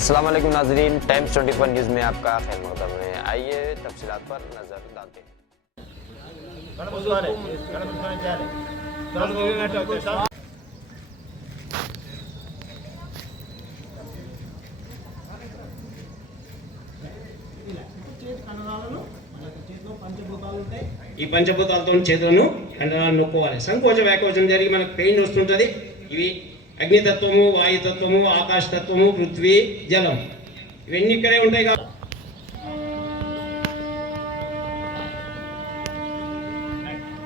अस्सलाम वालेकुम नाजरीन, टाइम्स 24 न्यूज़ में आपका खैर मकदम है। आइए तफसीलात पर नजर डालते हैं। ఈ పంచభూతాలతో చేతులను కండరాలను నొక్కోవాలి. సంకోచ వ్యాకోచం జరిగి మనకు పెయిన్ వస్తుంటుంది. ఇవి అగ్నితత్వము, వాయుతత్వము, ఆకాశతత్వము, పృథ్వీ, జలం ఇవన్నీ ఇక్కడే ఉంటాయి.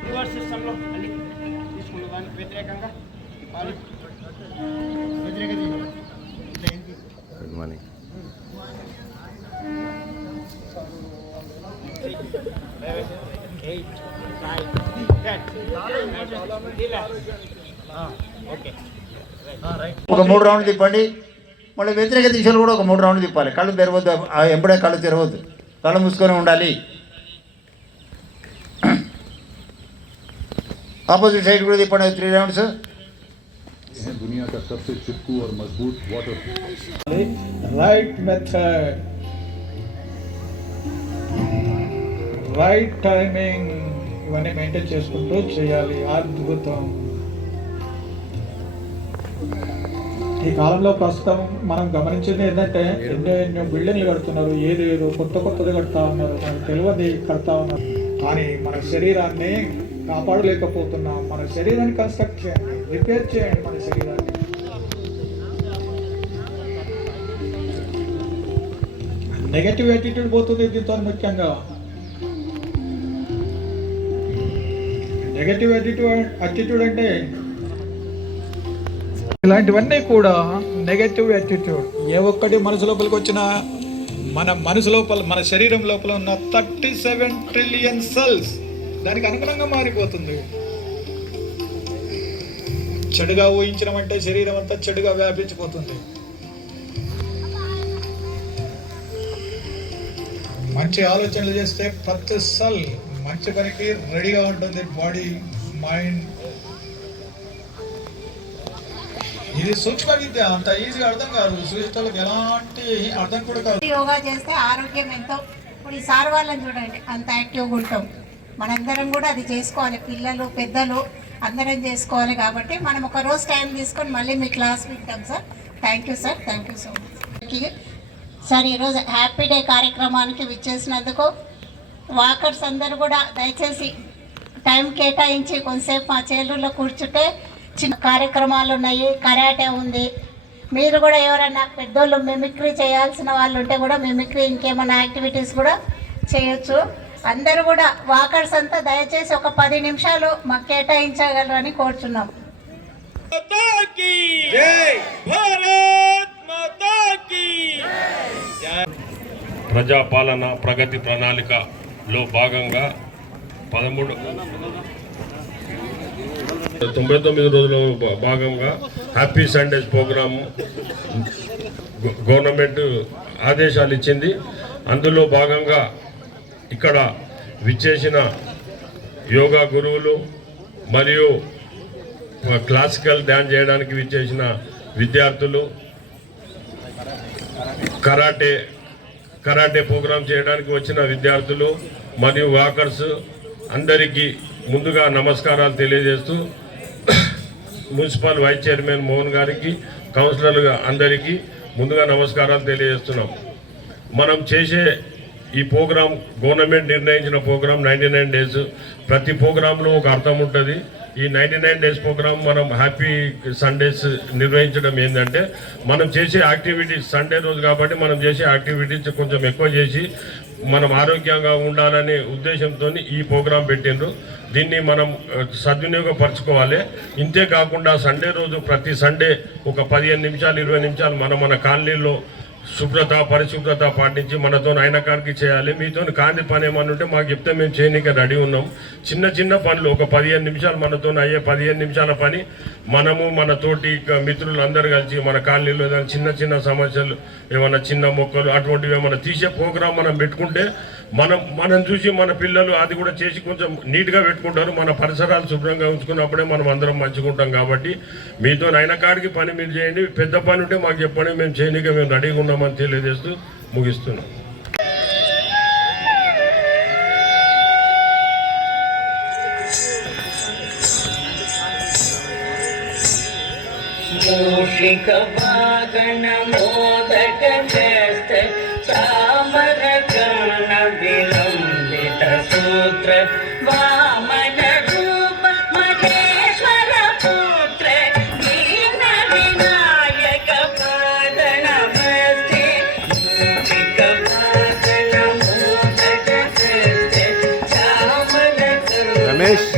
రివర్స్ సిస్టంలో మళ్ళీ తీసుకున్న దానికి వ్యతిరేకంగా గుడ్ మార్నింగ్. ఒక 3 రౌండ్లు తిప్పండి. మళ్ళీ వ్యతిరేక దిశలో కూడా ఒక 3 రౌండ్లు తిప్పాలి. కళ్ళు తెరవద్దు, ఎంబడే కళ్ళు తెరవద్దు, కళ్ళు మూసుకొని ఉండాలి. ఆపోజిట్ సైడ్ కూడా తిప్పండి 3 రౌండ్స్. दुनिया का सबसे चिपकू और मजबूत water right method, right timing ఇవన్నీ మెయింటైన్ చేసుకుంటూ చేయాలి. అద్భుతం. ఈ కాలంలో ప్రస్తుతం మనం గమనించింది ఏంటంటే ఎన్నో బిల్డింగ్లు కడుతున్నారు, ఏదో కొత్తది కడతా ఉన్నారు, మనకు తెలియదు కడతా ఉన్నారు. కానీ మన శరీరాన్ని కాపాడలేకపోతున్నాం. మన శరీరాన్ని కన్స్ట్రక్ట్ చేయండి, రిపేర్ చేయండి మన శరీరాన్ని. నెగటివ్ యాటిట్యూడ్ పోతుంది దీంతో. ముఖ్యంగా నెగటివ్ యాటిట్యూడ్ అంటే ఇలాంటివన్నీ కూడా నెగటివ్ యాటిట్యూడ్. ఏ ఒక్కటి మనసు లోపలికి వచ్చినా మన మనసు లోపల, మన శరీరం లోపల ఉన్న 37 ట్రిలియన్ సెల్స్ దానికి అనుగుణంగా మారిపోతుంది. చెడుగా ఊహించడం శరీరం అంతా చెడుగా వ్యాపించిపోతుంది. మంచి ఆలోచనలు చేస్తే ప్రతి సెల్ మంచి పనికి రెడీగా ఉంటుంది. Body, mind. ఇది సూక్ష్మ విద్య, అంత ఈజీగా అర్థం కాదు. సూచనలకు ఎలాంటి అర్థం కూడా కాదు. యోగా చేస్తే ఆరోగ్యం ఎంతో. ఇప్పుడు ఈ సార్ వాళ్ళని చూడండి, అంత యాక్టివ్గా ఉంటాం. మనందరం కూడా అది చేసుకోవాలి. పిల్లలు, పెద్దలు అందరం చేసుకోవాలి. కాబట్టి మనం ఒక రోజు టైం తీసుకొని మళ్ళీ మీ క్లాస్ వింటాం sir. Thank you sir, thank you so much sir. ఈరోజు హ్యాపీ డే కార్యక్రమానికి విచ్చేసినందుకు వాకర్స్ అందరూ కూడా దయచేసి టైం కేటాయించి కొంతసేపు మా చేతుల్లో కూర్చుంటే చిన్న కార్యక్రమాలు ఉన్నాయి, కరాటే ఉంది. మీరు కూడా ఎవరైనా పెద్దోళ్ళు మిమిక్రీ చేయాల్సిన వాళ్ళు ఉంటే కూడా మిమిక్రీ, ఇంకేమైనా యాక్టివిటీస్ కూడా చేయొచ్చు. అందరూ కూడా వాకర్స్ అంతా దయచేసి ఒక 10 నిమిషాలు మాకు కేటాయించగలరని కోరుచున్నాం. ప్రజాపాలన ప్రగతి ప్రణాళికలో భాగంగా 99 రోజుల భాగంగా హ్యాపీ సండేస్ ప్రోగ్రాము గవర్నమెంట్ ఆదేశాలు ఇచ్చింది. అందులో భాగంగా ఇక్కడ విచ్చేసిన యోగా గురువులు మరియు క్లాసికల్ డ్యాన్స్ చేయడానికి విచ్చేసిన విద్యార్థులు, కరాటే ప్రోగ్రాం చేయడానికి వచ్చిన విద్యార్థులు మరియు వాకర్స్ అందరికీ ముందుగా నమస్కారాలు తెలియజేస్తూ మున్సిపల్ వైస్ చైర్మన్ మోహన్ గారికి, కౌన్సిలర్గా అందరికీ ముందుగా నమస్కారాలు తెలియజేస్తున్నాం. మనం చేసే ఈ ప్రోగ్రాం గవర్నమెంట్ నిర్ణయించిన ప్రోగ్రాం 99 డేస్. ప్రతి ప్రోగ్రాంలో ఒక అర్థం ఉంటుంది. ఈ 99 డేస్ ప్రోగ్రాం మనం హ్యాపీ సండేస్ నిర్వహించడం ఏంటంటే, మనం చేసే యాక్టివిటీస్ సండే రోజు కాబట్టి మనం చేసే యాక్టివిటీస్ కొంచెం ఎక్కువ చేసి మనం ఆరోగ్యంగా ఉండాలనే ఉద్దేశంతో ఈ ప్రోగ్రాం పెట్టిండ్రు. దీన్ని మనం సద్వినియోగపరచుకోవాలి. ఇంతే కాకుండా సండే రోజు ప్రతి సండే ఒక 15 నిమిషాలు 20 నిమిషాలు మన కాలనీలో పరిశుభ్రత పాటించి మనతో అయిన కాడికి చేయాలి. మీతో కాని పని ఏమన్నా ఉంటే మాకు చెప్తే మేము చేయడానికి రెడీ ఉన్నాం. చిన్న పనులు ఒక 15 నిమిషాలు మనతో అయ్యే 15 నిమిషాల పని మనము మన తోటి మిత్రులు అందరు కలిసి మన కాలనీలో ఏదైనా చిన్న సమస్యలు, ఏమైనా చిన్న మొక్కలు అటువంటివి ఏమైనా తీసే ప్రోగ్రాం మనం పెట్టుకుంటే మనం చూసి మన పిల్లలు అది కూడా చేసి కొంచెం నీట్గా పెట్టుకుంటారు. మన పరిసరాలు శుభ్రంగా ఉంచుకున్నప్పుడే మనం అందరం మంచిగా ఉంటాం. కాబట్టి మీతో అయిన కాడికి పని మీరు చేయండి. పెద్ద పని ఉంటే మాకు చెప్పండి, మేము చేయనిక మేము రెడీగా ఉన్నామని తెలియజేస్తూ ముగిస్తున్నాం. మూషిక వాగణ మోదక చేస్త చామర గణ విలంబిత సూత్ర వామన రూప మహేశ్వర పుత్ర దీన వినాయక పాద నమస్తే. మూషిక వాగణ మోదక చేస్త Chamara Ramesh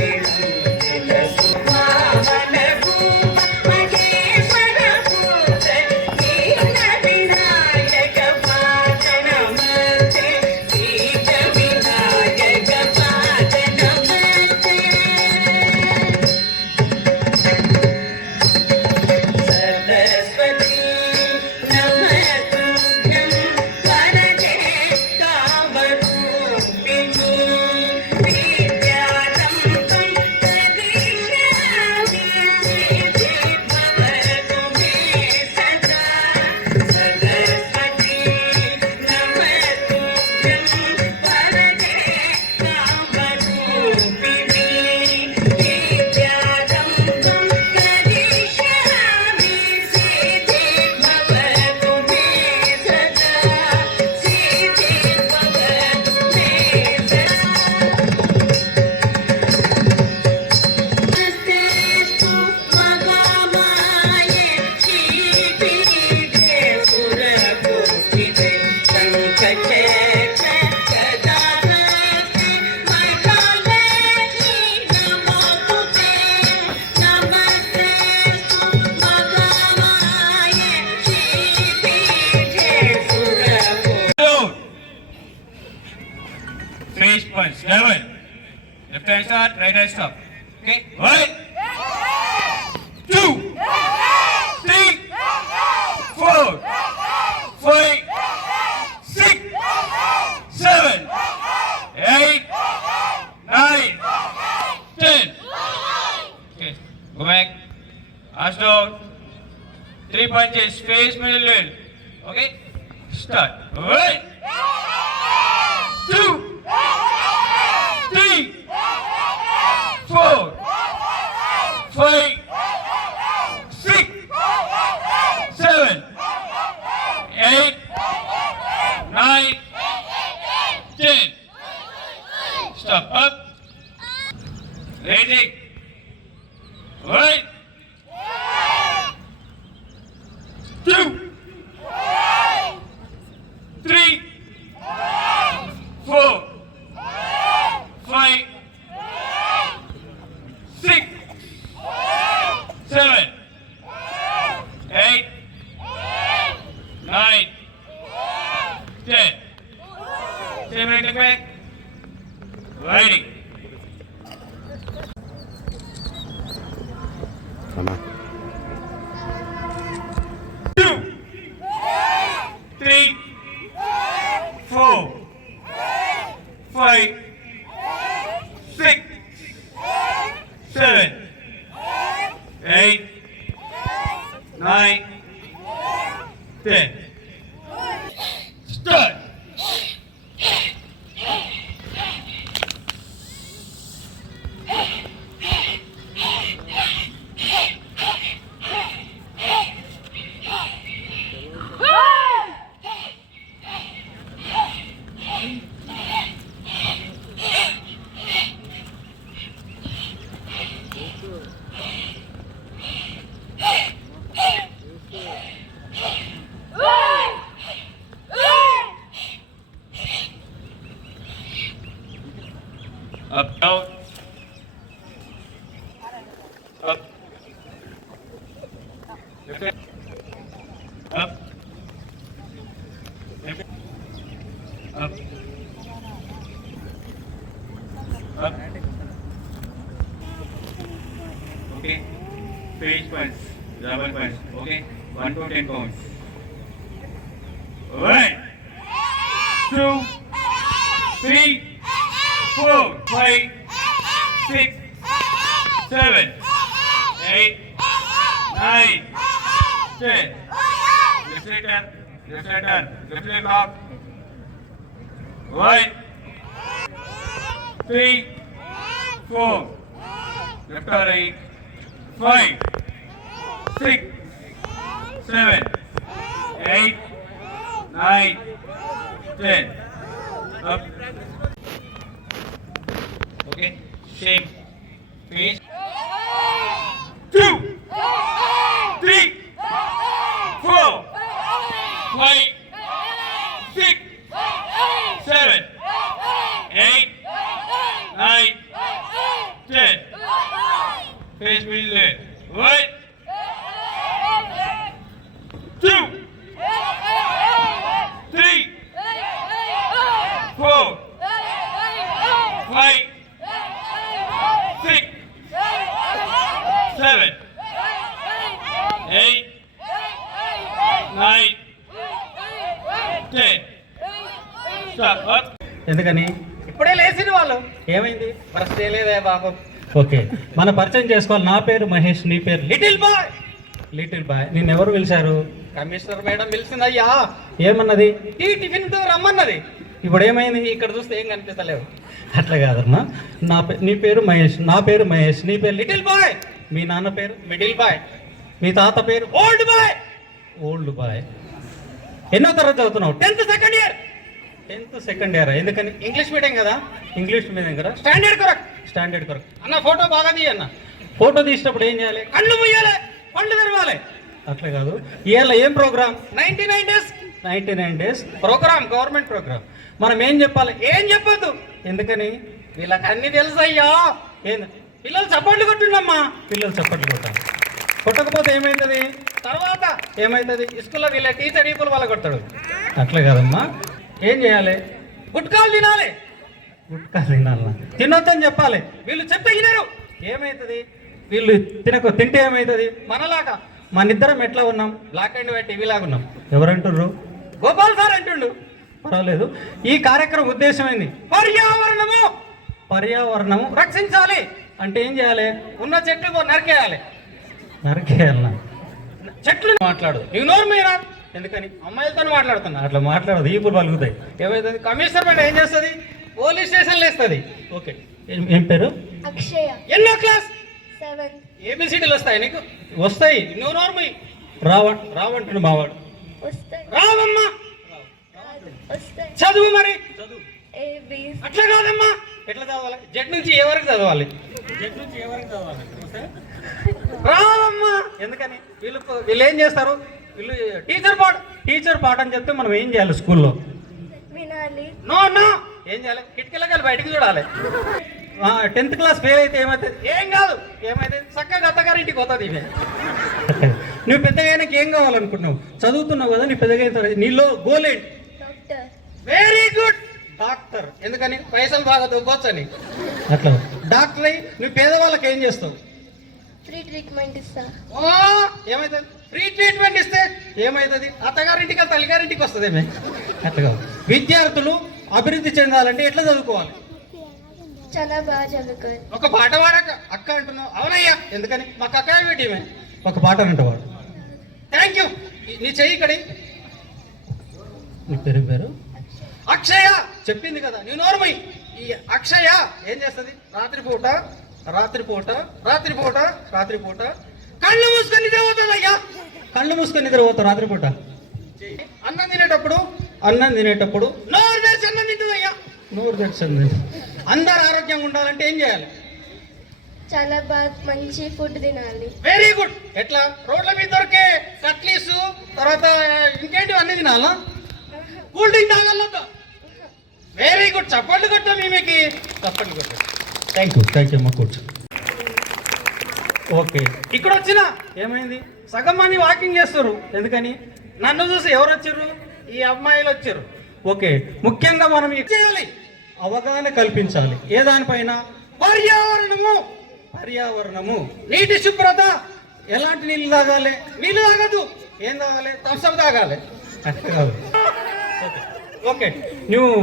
Face punch, level. Left hand start, right hand stop. Okay, 1, 2, 3, 4, 5, 6, 7, 8, 9, 10. Okay, go back. Arms down. 3 punches, face, middle, level. Okay, start. 1, 2, 3, 4, 5, 6, 7, 8, 9, 10. Stop. Up. Ready. 1, 2, 3, 4, 5, 6, 7, 8, 9, 10. 10 minutes back. Ready. Two, 3, 4, 5, 6, 7, 8, 9, 10. Start. Up, down. Up. Left hand. Up. Left hand. Up. Up. Okay. Face punch. Double punch. Okay. 1 to 10 counts. 1, 2, 3, 4, 5, 6, 7, 8, 9, 10. Left leg turn, left leg turn, left leg lock. 1, 3, 4, left or right, 5, 6, 7, 8, 9, 10. Up. Okay. Shake. Face. 2, 3, 4, 5, 6, 7, 8, 9, 10. Face middle leg. 1, 2, 3, 4, 5, 6, 7, 8, 9, 10. Stop. Up. ఎందుకని ఇప్పుడే లేచిన వాళ్ళు ఏమైంది పరిస్థితి లేదే బాబు. Okay, మన పరిచయం చేసుకోవాలి. నా పేరు మహేష్, నీ పేరు లిటిల్ బాయ్. లిటిల్ బాయ్, నిన్ను ఎవరు పిలిచారు? కమిషనర్ మేడం పిలిచిందయ్యా. ఏమన్నది? టీ టిఫిన్తో రమ్మన్నది. ఇప్పుడు ఏమైంది? ఇక్కడ చూస్తే ఏం కనిపిస్తలేవు. అట్లా కాదమ్మా. నీ పేరు మహేష్, నా పేరు మహేష్, నీ పేరు లిటిల్ బాయ్, మీ నాన్న పేరు మిడిల్ బాయ్, మీ తాత పేరు ఓల్డ్ బాయ్. ఓల్డ్ బాయ్ ఎన్నో తరగతి చదువుతున్నావు? 10th second year. 10th second year. ఎందుకని? ఇంగ్లీష్ మీడియం కదా. ఇంగ్లీష్ మీడియం కదా. స్టాండర్డ్ కొరకు. స్టాండర్డ్ కొరకు అన్న. ఫోటో బాగా తీయన్న. ఫోటో తీసినప్పుడు ఏం చేయాలి? కళ్ళు ముయ్యాలి, కళ్ళు తెరవాలి. అట్లా కాదు. ఇవాళ ఏం program? 99 days. 99 days program, government program. మనం ఏం చెప్పాలి? ఏం చెప్పొద్దు. ఎందుకని? వీళ్ళకి అన్ని తెలుసయ్యా. పిల్లలు చప్పట్లు కొట్టిండమ్మా. పిల్లలు చప్పట్లు కొట్టాలి. కొట్టకపోతే ఏమవుతుంది? తర్వాత ఏమవుతుంది? స్కూల్లో వీళ్ళ టీచర్ ఈపులు వాళ్ళ కొడతాడు. అట్లా కాదమ్మా. ఏం చేయాలి? గుట్కాలు తినాలి. గుట్కాలు తినాలన్నా. తినొద్దని చెప్పాలి. వీళ్ళు చెప్తే వినరు. ఏమవుతుంది? వీళ్ళు తింటే ఏమవుతుంది? మనలాగా మనిద్దరం ఎట్లా ఉన్నాం? బ్లాక్ అండ్ వైట్ టీవీ లాగా ఉన్నాం. ఎవరంటుర్రు? గోపాల్ సార్ అంటుండు. పర్వాలేదు. ఈ కార్యక్రమం ఉద్దేశం ఏంది? పర్యావరణము. పర్యావరణము రక్షించాలి అంటే ఏం చేయాలి? ఉన్న చెట్లు నరికేయాలి. నరికేయాలన్నా. చెట్లు మాట్లాడు. నువ్వు నోరు మీరా. ఎందుకని? అమ్మాయిలతో మాట్లాడుతున్నా. అట్లా మాట్లాడదు. ఈపులు పలుకుతాయి. ఏమవుతుంది? కమిషనర్ మేడం ఏం చేస్తుంది? పోలీస్ స్టేషన్లో వేస్తుంది. ఓకే, ఏం పేరు? అక్షయ. ఎన్నో క్లాస్? 7. ఏబిసిడీలు వస్తాయి నీకు? వస్తాయి. నువ్వు నోర్మై రావంటుడు మావాడు. వస్తాయి. రావమ్మా. వస్తాయి. చదువు మరి. చదువు. ABs. అట్లా కాదమ్మా. ఎట్లా చదవాలి? జడ్ నుంచి ఏ వరకు చదవాలి? జడ్ నుంచి ఏ వరకు చదవాలి? రావమ్మా. ఎందుకని? వీళ్ళు ఏం చేస్తారు? వీళ్ళు టీచర్ పాట అని చెప్తే మనం ఏం చేయాలి? స్కూల్లో వినాలి. నో ఏం చేయాలి? కిటికీలకి బయటకు చూడాలి. 10th క్లాస్ ఫెయిల్ అయితే ఏమవుతుంది? ఏం కాదు. ఏమైతే? చక్కగా అత్తగారింటికి పోతుంది ఇవే. నువ్వు పెద్దగా ఏం కావాలనుకుంటున్నావు? చదువుతున్నావు కదా. నీ పెద్దగా నీలో గోల్ ఏంటి? డాక్టర్. Very good. డాక్టర్. ఎందుకని? పైసలు బాగా దొబ్బొచ్చు అని. అట్లా డాక్టర్ అయ్యి నువ్వు పేదవాళ్ళకి ఏం చేస్తావు? ఫ్రీ ట్రీట్మెంట్ ఇస్తా. ఏమవుతుంది? ఫ్రీ ట్రీట్మెంట్ ఇస్తే ఏమవుతుంది? అత్తగారింటికి తల్లిగారింటికి వస్తుంది ఏమే. అట్లా విద్యార్థులు అభివృద్ధి చెందాలంటే ఎట్లా చదువుకోవాలి? చాలా బాగా చదువుకోవాలి. ఒక పాట పాడక అక్క అంటున్నావు. అవునయ్యా. ఎందుకని? మాకు అక్క పెట్టిమే. ఒక పాట అంటవాడు. Thank you. నీ చెయ్యి ఇక్కడి. నీ పేరు అక్షయ. చెప్పింది కదా. నీ నోర్మై. ఈ అక్షయ ఏం చేస్తుంది? రాత్రిపూట కళ్ళు మూసుకొని నిద్రపోతుంది అయ్యా. కళ్ళు మూసుకొని నిద్రపోతావు రాత్రిపూట. అన్నం తినేటప్పుడు నోరు తెరిచి అన్నం తింటుంది అయ్యా. నోరు తెరిచి అన్నం. అందరు ఆరోగ్యంగా ఉండాలంటే ఏం చేయాలి? చాలా బాగా మంచి ఫుడ్ తినాలి. Very good. ఎట్లా? రోడ్ల మీద దొరికే కట్లీస్, తర్వాత ఇంకేంటివి అన్ని తినాలా? కూల్ డ్రింక్ తాగలొద్దు. Very good. చప్పట్లు కొట్టాం ఈమెకి. చప్పట్లు కొట్టాం. థ్యాంక్ యూ అమ్మ. కూర్చో. ఓకే, ఇక్కడ వచ్చినా ఏమైంది? సగం మంది వాకింగ్ చేస్తారు. ఎందుకని? నన్ను చూసి ఎవరు వచ్చారు? ఈ అమ్మాయిలు వచ్చారు. ఓకే, ముఖ్యంగా మనం చేయాలి, అవగాహన కల్పించాలి. ఏ దానిపైన? పర్యావరణము. నీటి శుభ్రత. ఎలాంటి నీళ్ళు తాగాలి? నీళ్ళు తాగదు. ఏం తాగాలి? థమ్సప్ తాగాలి. ఓకే, నువ్వు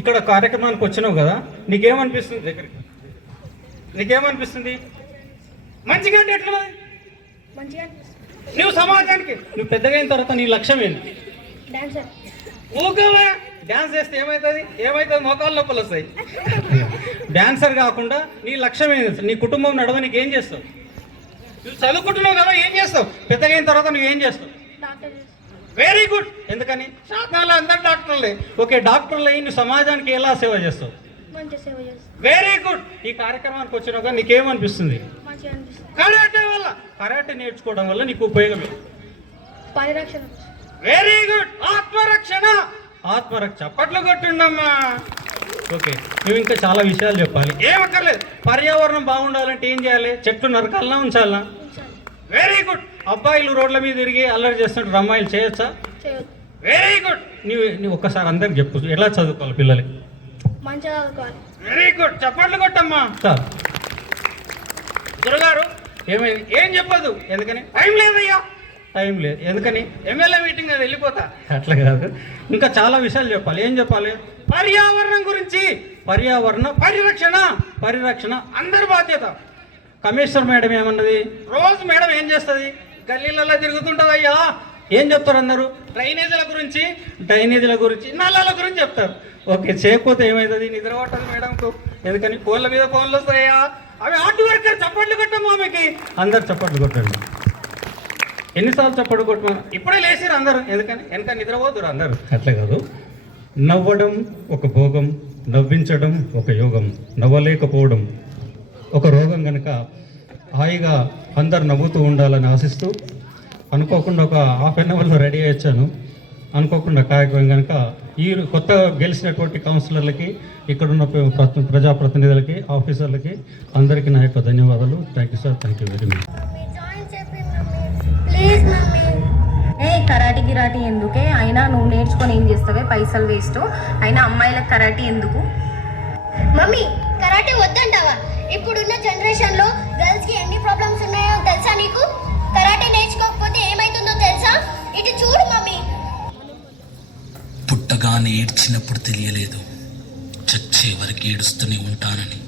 ఇక్కడ కార్యక్రమానికి వచ్చినావు కదా, నీకేమనిపిస్తుంది? దగ్గరికి నీకేమనిపిస్తుంది? మంచిగా అంటే ఎట్లా? నువ్వు సమాజానికి నువ్వు పెద్దగా అయిన తర్వాత నీ లక్ష్యం ఏంటి? ఊకవా డ్యాన్స్ చేస్తే ఏమవుతుంది? మోకాళ్ళ నొప్పులు వస్తాయి. డాన్సర్ కాకుండా నీ లక్ష్యం ఏంటి? నీ కుటుంబం నడవనికి ఏం చేస్తావు? నువ్వు చదువుకుంటున్నావు కదా, ఏం చేస్తావు? పెద్దగా అయిన తర్వాత నువ్వు ఏం చేస్తావు? Very good. ఎందుకని? శాతాలు అందరు డాక్టర్లే. ఓకే, డాక్టర్లు అయ్యి నువ్వు సమాజానికి ఎలా సేవ చేస్తావు? Very good. ఈ కార్యక్రమానికి వచ్చినాక నీకేమనిపిస్తుంది? కరాటే వల్ల, కరాటే నేర్చుకోవడం వల్ల నీకు ఉపయోగమే. Very good. ఆత్మరక్షణ. చప్పట్లు కొట్టుండమ్మా. ఓకే, నువ్వు ఇంకా చాలా విషయాలు చెప్పాలి. ఏమక్కర్లేదు. పర్యావరణం బాగుండాలంటే ఏం చేయాలి? చెట్లు నరకాలనా ఉంచాలనా? Very good. అబ్బాయిలు రోడ్ల మీద తిరిగి అల్లరి చేస్తుంటారు, అమ్మాయిలు చేయొచ్చా? Very good. నువ్వు ఒక్కసారి అందరికి చెప్పు ఎలా చదువుకోవాలి పిల్లలకి. Very good. చప్పట్లు కొట్టమ్మా. చాలు. గురుగారు ఏమైంది? ఏం చెప్పదు. ఎందుకని? టైం లేదయ్యా. టైం లేదు. ఎందుకని? ఎమ్మెల్యే మీటింగ్ అది వెళ్ళిపోతా. అట్లా కాదు, ఇంకా చాలా విషయాలు చెప్పాలి. ఏం చెప్పాలి? పర్యావరణం గురించి. పరిరక్షణ అందరి బాధ్యత. కమిషనర్ మేడం ఏమన్నది? రోజు మేడం ఏం చేస్తుంది? గల్లీలలో తిరుగుతుంటుంది. అయ్యా ఏం చెప్తారు అందరూ? డ్రైనేజీల గురించి నల్లాల గురించి చెప్తారు. ఓకే, చేయకపోతే ఏమవుతుంది? నిద్ర పట్టదు మేడంకు. ఎందుకని? ఫోన్ల మీద ఫోన్లు వస్తాయా? అవి హార్డ్ వర్కర్. చప్పట్లు కొట్టము ఆమెకి. అందరు చప్పట్లు కొట్టండి. ఎన్నిసార్లు చప్పట్లు కొట్టమా? ఇప్పుడే లేచారు అందరు. ఎందుకని? వెనక నిద్రపోతురు అందరు. అట్లా కాదు. నవ్వడం ఒక భోగం, నవ్వించడం ఒక యోగం, నవ్వలేకపోవడం ఒక రోగం. కనుక హాయిగా అందరు నవ్వుతూ ఉండాలని ఆశిస్తూ అనుకోకుండా ఒక హాఫ్ అన్ అవర్లో రెడీ అయ్యాను. అనుకోకుండా కార్యక్రమం కనుక ఈ కొత్త గెలిచినటువంటి కౌన్సిలర్లకి, ఇక్కడున్న ప్రజాప్రతినిధులకి, ఆఫీసర్లకి అందరికీ నా యొక్క ధన్యవాదాలు. Thank you sir. Thank you very much. Karate గిరాటీ ఎందుకే? అయినా నువ్వు నేర్చుకొని ఏం చేస్తావే? పైసలు వేస్ట్. అయినా అమ్మాయిలకు కరాటే ఎందుకు? మమ్మీ, కరాటే వద్దంటావా? ఇప్పుడున్న జనరేషన్లో గర్ల్స్కి ఎన్ని ప్రాబ్లమ్స్ ఉన్నాయో తెలుసా నీకు? కరాటే నేర్చుకోకపోతే ఏమైతుందో తెలుసా? ఇటు చూడు మమ్మీ. పుట్టగానే ఏడ్చినప్పుడు తెలియలేదు, చచ్చే వరకు ఏడుస్తూనే ఉంటానని.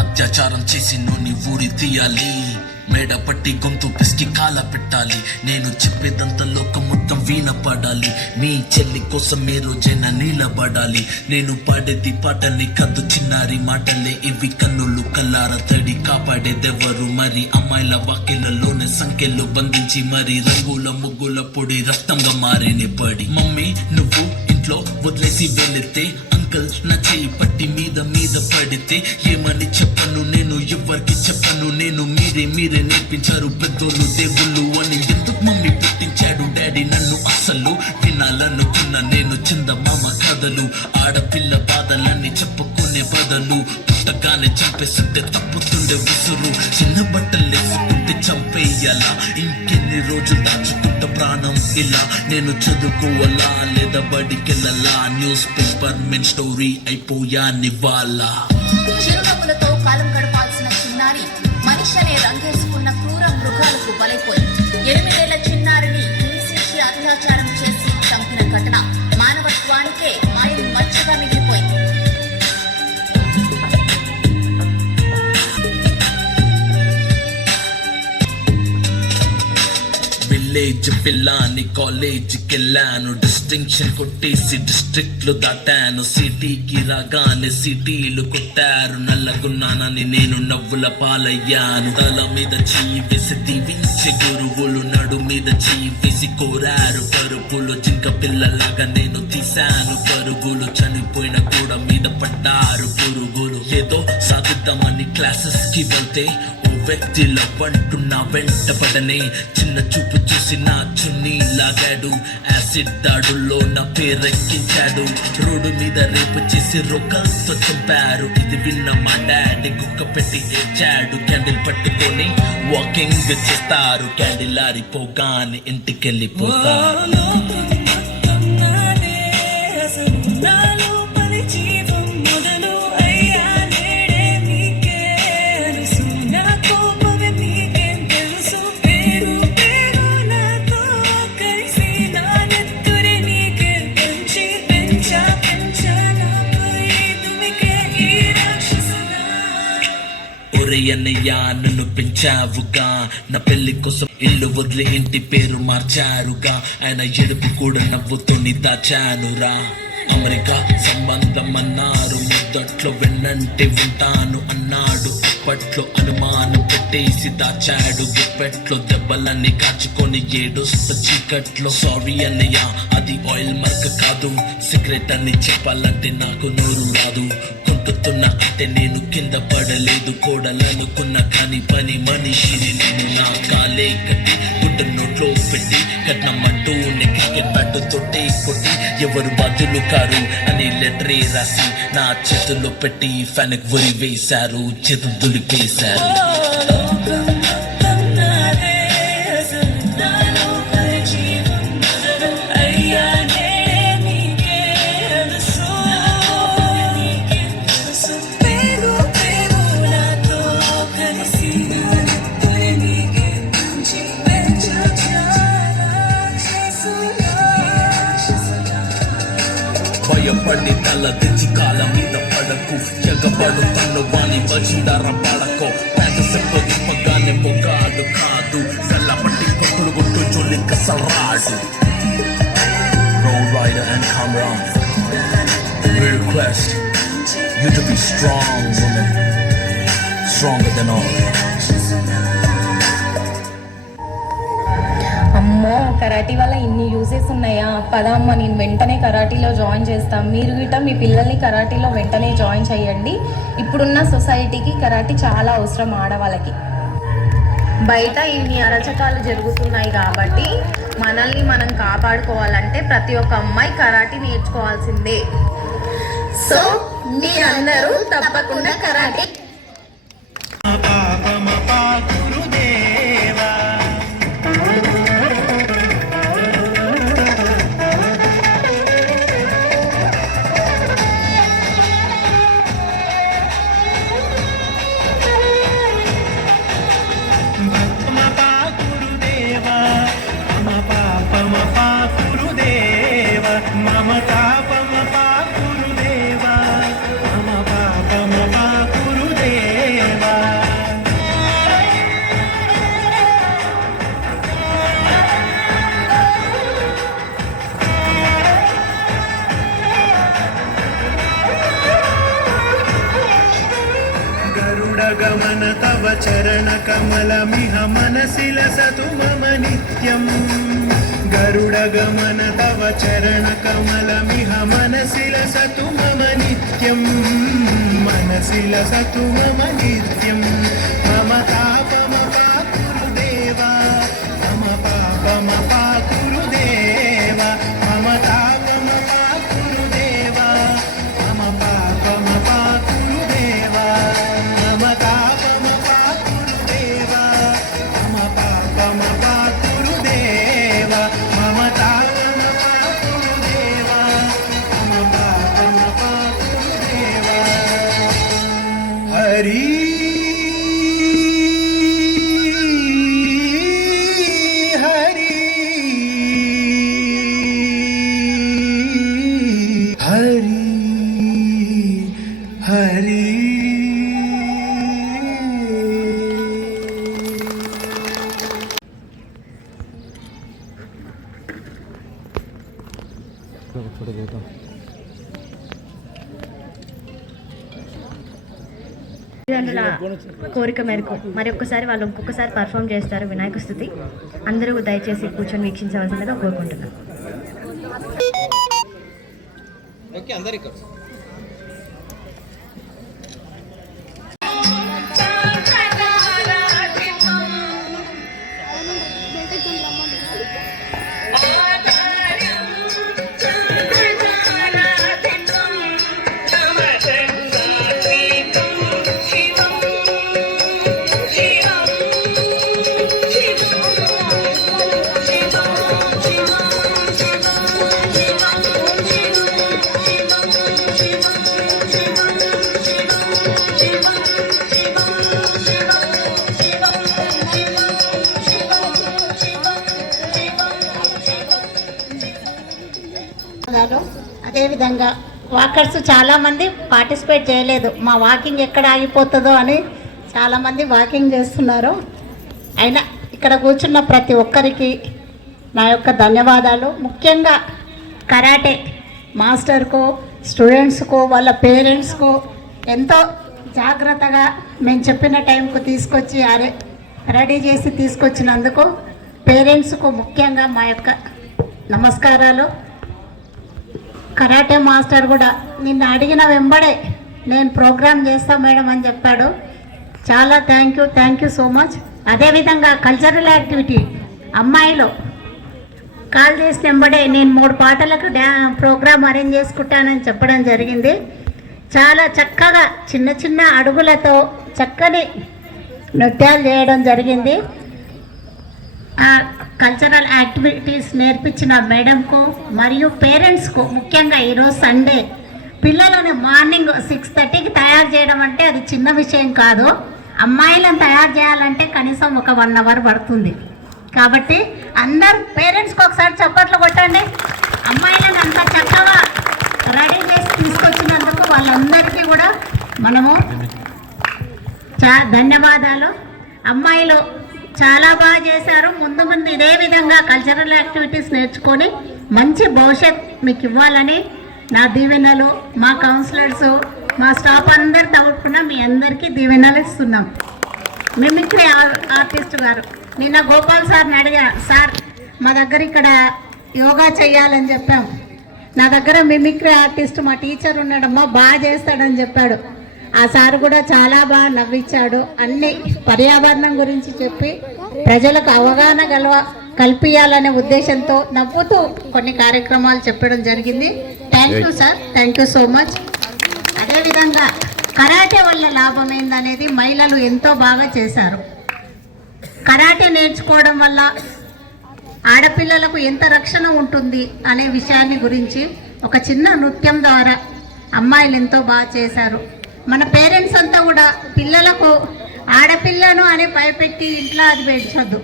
అత్యాచారం చేసి నోని ఊరి తీయాలి, మేడ పట్టి గొంతు పిసికి కాల పెట్టాలి. నేను చెప్పేదంతా లోకం మొత్తం వీణ పడాలి. మీ చెల్లి కోసం ఏ రోజైనా నిలబడాలి. నేను పాడేది పాటల్ని కద్దు చిన్నారి మాటలే ఇవి. కన్నులు కల్లార తడి కాపాడేదెవరు మరి? అమ్మాయిల వాకిళ్లలోనే సంఖ్యలు బంధించి మరి రంగుల ముగ్గుల పొడి రక్తంగా మారేనే పడి. మమ్మీ నువ్వు ఇంట్లో వదిలేసి వెళితే, అంకల్ నా చేయి పట్టి మీద పడితే ఏమని చెప్పను? నేను ఎవరికి చెప్పను. నేను మీరే నేర్పించారు పెద్దోళ్ళు దేవుళ్ళు అని. ఎందుకు మమ్మీ పుట్టించాడు డాడీ నన్ను? అసలు వినాలనుకున్న నేను చందమామ కథలు. ఆడపిల్ల బాధలన్నీ చెప్పుకునే బదులు పుట్టగానే చంపేస్తుంటే తప్పుతుండే విసురు. చిన్న బట్టలు వేసుకుంటే చంపేయాలా? ఇంకెన్ని రోజులు దాచుకుంట ప్రాణం ఇలా? నేను చదువుకోవాలా లేదా బడికెళ్ళాలా? న్యూస్ పేపర్ మెన్ స్టోరీ అయిపోయా నివాళ. చిరునవ్వులతో కాలం గడపాల్సిన చిన్నారి మనిషి అనే రంగేసుకున్న క్రూర మృగాలకు బలైపోయి 8 ఏళ్ల చిన్నారిని హింసించి అత్యాచారం చేసి చంపిన ఘటన మానవత్వానికే మాయం మచ్చగా మిగిలిపోయింది. విలేజ్ పిల్లాని కాలేజీకి వెళ్ళాను, డిస్టింక్షన్ కొట్టేసి డిస్ట్రిక్ట్లు దాటాను. సిటీకి రాగానే సిటీలు కొట్టారు, నల్లగున్నానని నేను నవ్వుల పాలయ్యాను. తల మీద చెయ్యి వేసి దీవించే గురువులు, నడు మీద చెయ్యి వేసి కోరారు పరుగులు. జింక పిల్లలాగా నేను తీశాను పరుగులు, చనిపోయిన కూడా మీద పడ్డారు పురుగులు. ఏదో సాధిద్దామని క్లాసెస్ కి వెళ్తే ఓ వ్యక్తిలో వంటున్నా వెంటపడనే చిన్న చూపు చూసి నా చున్నీ లాగాడు యాసిడ్ దాడుల్లో నా పేరెక్కించాడు రోడ్డు మీద రేపు చేసి రొక్కలతో చంపారు ఇది విన్న మా డాడీ కుక్క పెట్టి ఏడ్చాడు క్యాండిల్ పట్టుకొని వాకింగ్ చేస్తారు క్యాండిల్ ఆరిపోగానే ఇంటికెళ్ళిపోతారు అన్నయ్య నన్ను పెంచావుగా నా పెళ్లి కోసం ఇల్లు వదిలి ఇంటి పేరు మార్చారుగా ఆయన ఎడుపు కూడా నవ్వుతోని దాచానురా అమెరికా సంబంధం అన్నారు మొదట్లో వెన్నంటే ఉంటాను అన్నాడు అప్పట్లో అనుమానం పెట్టేసి దాచాడు గుప్పెట్లో దెబ్బలన్నీ కాచుకొని ఏడుస్త చీకట్లో సారీ అన్నయ్య అది ఆయిల్ మరక కాదు సిగరెట్ అని చెప్పాలంటే నాకు నోరు రాదు కుంటుతున్నా అంటే నేను కింద పడలేదు కోడలనుకున్నా కానీ పని మనిషిని నేను నా కాలే కట్టి గుడ్డ నోట్లో పెట్టి కట్నమంటూ క్రికెట్ బ్యాట్ తోటే కొట్టి ఎవరు బాధ్యులు కారు అని లెటరే రాసి నా చేతుల్లో పెట్టి ఫ్యాన్ కి ఉరి వేశారు చేతులు దులిపేశారు భయపడి తల తెచ్చి కాల మీద పడకు ఎగబడుతున్న వాణి వచిందారం పడకో ప్యాంటు సెప్పు దిప్పగానే మొగాడు కాదు కళ్ళబట్టి కొట్టులు కొట్టు జోలి కసరాడు Road Rider and Kamran, we request you to be strong, woman, stronger than all. అమ్మో కరాటీ వల్ల ఇన్ని యూజెస్ ఉన్నాయా పదా అమ్మ నేను వెంటనే కరాటీలో జాయిన్ చేస్తాను మీరు గిట్ట మీ పిల్లల్ని కరాటీలో వెంటనే జాయిన్ చేయండి ఇప్పుడున్న సొసైటీకి కరాటీ చాలా అవసరం ఆడవాళ్ళకి బయట ఇన్ని అరచకాలు జరుగుతున్నాయి కాబట్టి మనల్ని మనం కాపాడుకోవాలంటే ప్రతి ఒక్క అమ్మాయి కరాటీ నేర్చుకోవాల్సిందే సో మీరందరూ తప్పకుండా కరాటీ गमन तव चरण कमलमिह मनसि लसतु मम नित्यं गरुडगमन तव चरण कमलमिह मनसि लसतु मम नित्यं मनसि लसतु मम नित्यं मम तापमपाकुरु देवा मम पापमपाकुरु देवा मम तापमपाकुरु देवा मम पापमपाकुरु देवा मम तापमपाकुरु देवा मम पापमपाकुरु देवा मम तापमपाकुरु देवा मम पापमपाकुरु देवा हरि కోరిక మేరకు మరి ఒక్కసారి వాళ్ళు ఇంకొకసారి పర్ఫామ్ చేస్తారు వినాయక స్తుతి అందరూ దయచేసి కూర్చొని వీక్షించవలసిందిగా కోరుకుంటున్నాను అందరికీ అదేవిధంగా వాకర్స్ చాలామంది పార్టిసిపేట్ చేయలేదు, మా వాకింగ్ ఎక్కడ ఆగిపోతుందో అని చాలామంది వాకింగ్ చేస్తున్నారు. అయినా ఇక్కడ కూర్చున్న ప్రతి ఒక్కరికి నా యొక్క ధన్యవాదాలు. ముఖ్యంగా కరాటే మాస్టర్కు, స్టూడెంట్స్కు, వాళ్ళ పేరెంట్స్కు ఎంతో జాగ్రత్తగా మేము చెప్పిన టైంకు తీసుకొచ్చి రెడీ చేసి తీసుకొచ్చినందుకు పేరెంట్స్కు ముఖ్యంగా మా యొక్క నమస్కారాలు. కరాటే మాస్టర్ కూడా నిన్న అడిగిన వెంబడే నేను ప్రోగ్రామ్ చేస్తా మేడం అని చెప్పాడు. చాలా థ్యాంక్ యూ సో మచ్. అదేవిధంగా కల్చరల్ యాక్టివిటీ అమ్మాయిలో కాల్ చేసిన వెంబడే నేను 3 పాటలకు ప్రోగ్రామ్ అరేంజ్ చేసుకుంటానని చెప్పడం జరిగింది. చాలా చక్కగా చిన్న చిన్న అడుగులతో చక్కని నృత్యాలు చేయడం జరిగింది. ఆ కల్చరల్ యాక్టివిటీస్ నేర్పించిన మేడంకు మరియు పేరెంట్స్కు ముఖ్యంగా ఈరోజు సండే పిల్లలను మార్నింగ్ 6:30కి తయారు చేయడం అంటే అది చిన్న విషయం కాదు. అమ్మాయిలను తయారు చేయాలంటే కనీసం ఒక 1 అవర్ పడుతుంది. కాబట్టి అందరు పేరెంట్స్కి ఒకసారి చప్పట్లు కొట్టండి. అమ్మాయిలను అంత చక్కగా రెడీ చేసి తీసుకొచ్చినందుకు వాళ్ళందరికీ కూడా మనము ధన్యవాదాలు. అమ్మాయిలు చాలా బాగా చేశారు. ముందు ఇదే విధంగా కల్చరల్ యాక్టివిటీస్ నేర్చుకొని మంచి భవిష్యత్ మీకు ఇవ్వాలని నా దీవెనలు, మా కౌన్సిలర్స్, మా స్టాఫ్ అందరు తవ్వుకున్నా మీ అందరికీ దీవెనలు ఇస్తున్నాం. మిమిక్రీ ఆర్టిస్ట్ గారు నిన్న గోపాల్ సార్ని అడిగా, సార్ మా దగ్గర ఇక్కడ యోగా చేయాలని చెప్పాం, నా దగ్గర మిమిక్రీ ఆర్టిస్ట్ మా టీచర్ ఉన్నాడమ్మా బాగా చేస్తాడని చెప్పాడు. ఆ సార్ కూడా చాలా బాగా నవ్వించాడు. అన్ని పర్యావరణం గురించి చెప్పి ప్రజలకు అవగాహన కల్పించాలనే ఉద్దేశంతో నవ్వుతూ కొన్ని కార్యక్రమాలు చెప్పడం జరిగింది. Thank you sir, thank you so much. అదేవిధంగా కరాటే వల్ల లాభం ఏందనేది మహిళలు ఎంతో బాగా చేశారు. కరాటే నేర్చుకోవడం వల్ల ఆడపిల్లలకు ఎంత రక్షణ ఉంటుంది అనే విషయాన్ని గురించి ఒక చిన్న నృత్యం ద్వారా అమ్మాయిలు ఎంతో బాగా చేశారు. మన పేరెంట్స్ అంతా కూడా పిల్లలకు ఆడపిల్లను అని భయపెట్టి ఇంట్లో అది పెంచొద్దు.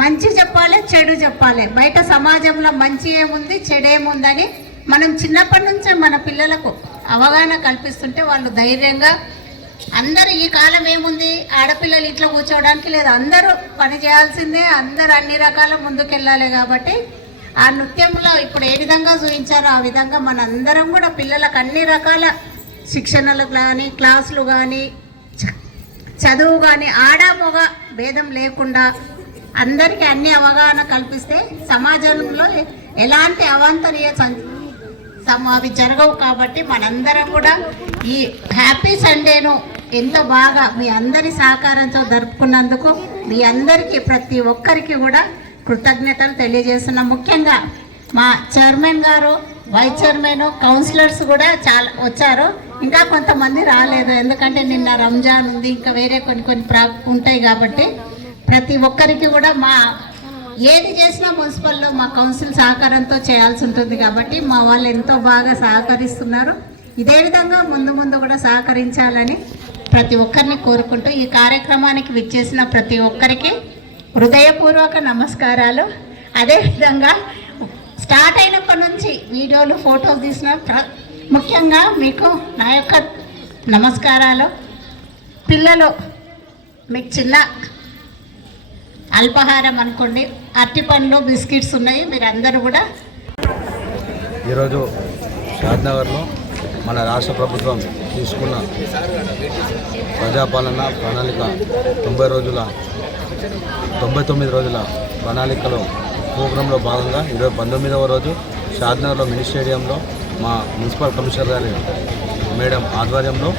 మంచి చెప్పాలి, చెడు చెప్పాలి. బయట సమాజంలో మంచి ఏముంది, చెడు ఏముందని మనం చిన్నప్పటి నుంచే మన పిల్లలకు అవగాహన కల్పిస్తుంటే వాళ్ళు ధైర్యంగా అందరూ ఈ కాలం ఏముంది ఆడపిల్లలు ఇంట్లో కూర్చోవడానికి లేదు, అందరూ పని చేయాల్సిందే, అందరూ అన్ని రకాల ముందుకెళ్ళాలి. కాబట్టి ఆ నృత్యంలో ఇప్పుడు ఏ విధంగా చూపించారో ఆ విధంగా మనందరం కూడా పిల్లలకు అన్ని రకాల శిక్షణలు కానీ, క్లాసులు కానీ, చదువు కానీ ఆడ మగ భేదం లేకుండా అందరికీ అన్ని అవగాహన కల్పిస్తే సమాజంలో ఎలాంటి అవాంతనీయ అవి జరగవు. కాబట్టి మనందరం కూడా ఈ హ్యాపీ సండేను ఎంతో బాగా మీ అందరి సహకారంతో జరుపుకున్నందుకు మీ అందరికీ ప్రతి ఒక్కరికి కూడా కృతజ్ఞతలు తెలియజేస్తున్నాం. ముఖ్యంగా మా చైర్మన్ గారు, వైస్ చైర్మన్, కౌన్సిలర్స్ కూడా చాలా వచ్చారు. ఇంకా కొంతమంది రాలేదు, ఎందుకంటే నిన్న రంజాన్ ఉంది, ఇంకా వేరే కొన్ని ఉంటాయి. కాబట్టి ప్రతి ఒక్కరికి కూడా మా ఏది చేసినా మున్సిపల్లో మా కౌన్సిల్ సహకారంతో చేయాల్సి ఉంటుంది. కాబట్టి మా వాళ్ళు ఎంతో బాగా సహకరిస్తున్నారు. ఇదే విధంగా ముందు కూడా సహకరించాలని ప్రతి ఒక్కరిని కోరుకుంటూ ఈ కార్యక్రమానికి విచ్చేసిన ప్రతి ఒక్కరికి హృదయపూర్వక నమస్కారాలు. అదేవిధంగా స్టార్ట్ అయినప్పటి నుంచి వీడియోలు, ఫొటోస్ తీసిన ముఖ్యంగా మీకు నా యొక్క నమస్కారాలు. పిల్లలు మీకు చిన్న అల్పాహారం అనుకోండి, అరటి పండ్లు, బిస్కెట్స్ ఉన్నాయి, మీరు అందరూ కూడా. ఈరోజు షాద్నగర్లో మన రాష్ట్ర ప్రభుత్వం తీసుకున్న ప్రజాపాలన ప్రణాళిక 99 రోజుల ప్రణాళికలో ప్రోగ్రాంలో భాగంగా 19వ రోజు షాద్నగర్లో మినీ స్టేడియంలో మా మున్సిపల్ కమిషనర్ గారి మేడం ఆధ్వర్యంలో,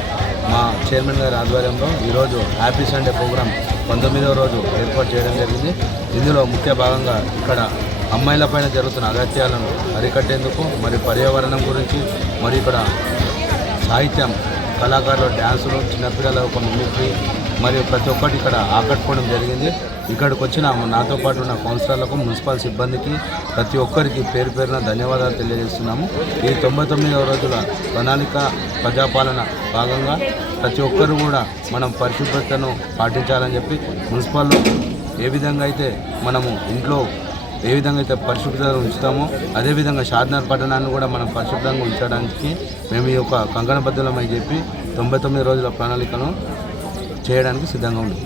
మా చైర్మన్ గారి ఆధ్వర్యంలో ఈరోజు హ్యాపీ సండే ప్రోగ్రాం 19వ రోజు ఏర్పాటు చేయడం జరిగింది. ఇందులో ముఖ్య భాగంగా ఇక్కడ అమ్మాయిలపైన జరుగుతున్న అగత్యాలను అరికట్టేందుకు, మరి పర్యావరణం గురించి, మరి ఇక్కడ సాహిత్యం, కళాకారులు, డ్యాన్సులు, చిన్నపిల్లల ఒక మిమిక్రీ మరియు ప్రతి ఒక్కటి ఇక్కడ ఆకట్టుకోవడం జరిగింది. ఇక్కడికి వచ్చిన నాతో పాటు ఉన్న కౌన్సిలర్లకు, మున్సిపల్ సిబ్బందికి ప్రతి ఒక్కరికి పేరు పేరున ధన్యవాదాలు తెలియజేస్తున్నాము. ఈ 99వ రోజుల ప్రణాళిక ప్రజాపాలన భాగంగా ప్రతి ఒక్కరు కూడా మనం పరిశుభ్రతను పాటించాలని చెప్పి, మున్సిపల్లో ఏ విధంగా అయితే మనము ఇంట్లో ఏ విధంగా అయితే పరిశుభ్రతను ఉంచుతామో అదేవిధంగా షాద్నగర్ పట్టణాన్ని కూడా మనం పరిశుభ్రంగా ఉంచడానికి మేము ఈ యొక్క కంకణబద్ధులమని చెప్పి 99 రోజుల ప్రణాళికను చేయడానికి సిద్ధంగా ఉన్నాం.